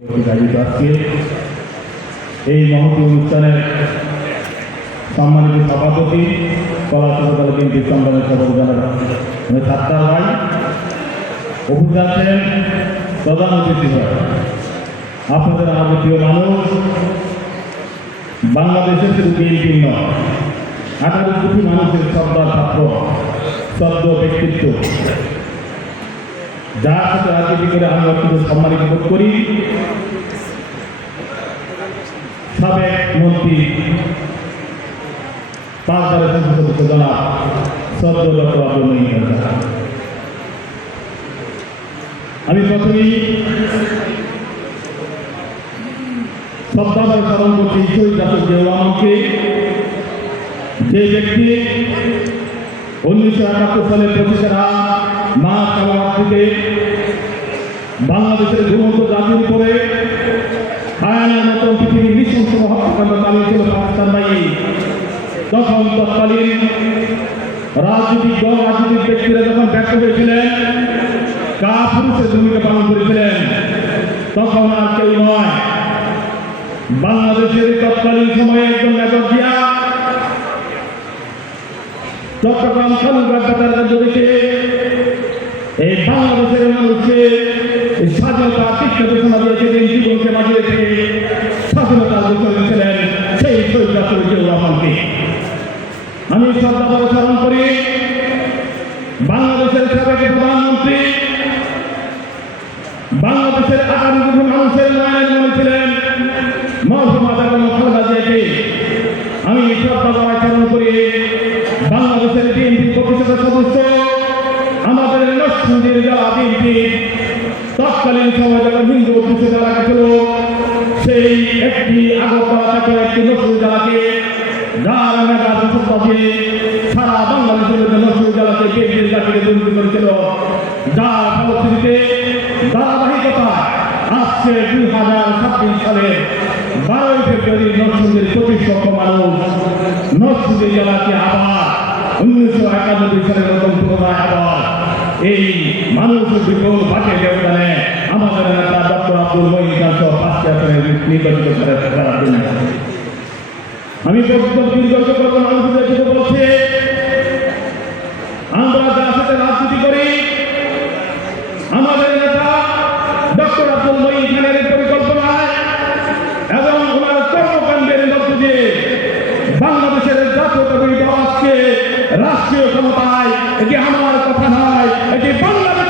আজকে এই মহতী অনুষ্ঠানের সম্মানিত সভাপতি কলাশালা বিএনপি সংগ্রামের সভাপতি ছাত্র ভাই উপস্থিত আছেন প্রধান অতিথি আপনাদের আমাদের প্রিয় মানুষ বাংলাদেশের শুধু বিএনপি নয় 18 কোটি মানুষের শ্রদ্ধা ছাত্র শ্রদ্ধ ব্যক্তিত্ব যার সাথে রাজনীতি করে আমি অত্যন্ত সম্মানিত বোধ করি সাবেক মন্ত্রী 5 বারের সংসদ সদস্য জনাব শ্রদ্ধেয় ডক্টর আব্দুল মঈন। আমি প্রথমেই শ্রদ্ধাভরে স্মরণ করছি শহীদ রাষ্ট্রপতি জিয়াউর রহমানকে, যে ব্যক্তি 1971 সালের 25 মার্চ কালাবাদীতে বাংলাদেশের ঘুমন্ত জাতির উপরে হায়ানার মতো পৃথিবীর নৃশংস হত্যাকাণ্ড চালিয়েছিল পাকিস্তান বাহিনী। তখন তৎকালীন রাজনৈতিক দল রাজনৈতিক ব্যক্তিরা যখন ব্যর্থ হয়েছিলেন, কাপুরুষের ভূমিকা পালন করেছিলেন, তখন আর কেউ নয় বাংলাদেশের তৎকালীন সময়ে একজন মেজর জিয়া চট্টগ্রাম কালুরঘাট বেতার দেখে এই বাংলাদেশের মানুষকে স্বাধীনতা তীক্ষ্ণ ঘোষণা দিয়েছিলেন, জীবনকে মাঝে রেখে স্বাধীনতা ঘোষণা দিয়েছিলেন সেই শহীদ রাষ্ট্রপতি জিয়াউর রহমানকে আমি শ্রদ্ধাভরে স্মরণ করি। বাংলাদেশের সাবেক প্রধানমন্ত্রী, বাংলাদেশের 18 কোটি মানুষের নয়নের মনে ছিলেন মরহুমা বেগম খালেদা জিয়াকে আমি শ্রদ্ধাভরে স্মরণ করি। বাংলাদেশের বিএনপি প্রতিষ্ঠাতা সদস্য আমাদের নরসিংদীর জেলা বিএনপি তৎকালীন সময় যখন হিন্দু অধ্যুষিত এলাকা ছিল, সেই একটি আগরতলা থেকে একটি নরসিংদী জেলাকে যার মেগা প্রশস্তা দিয়ে সারা বাংলাদেশের নরসিংদী জেলাকে বিএনপির জাতিকে দুর্নীতি করেছিল, যার ফলশ্রুতিতে ধারাবাহিকতা আজকে 2026 সালের 12 ফেব্রুয়ারি নরসিংদীর 25 লক্ষ মানুষ নরসিংদী জেলাকে আবার 1991 সালের নতুন পুনরায় আবার এই মানুষের বিপুল ভাগে যোগদানে আমাদের নেতা ডক্টর আব্দুল মঈন খান সহ 5টি আসনে নির্বাচিত করার জন্য আমি দীর্ঘ করবো মানুষদের শুধু বলছি, আমরা যার সাথে রাজনীতি করি আমাদের নেতা ডক্টর আব্দুল মঈন খানের পরিকল্পনায় এবং ওনার কর্মকাণ্ডের মধ্য দিয়ে বাংলাদেশের জাতীয়তাবাদী দল আজকে রাষ্ট্রীয় ক্ষমতায়। এটি আমার কথা নয়, এটি বাংলাদেশ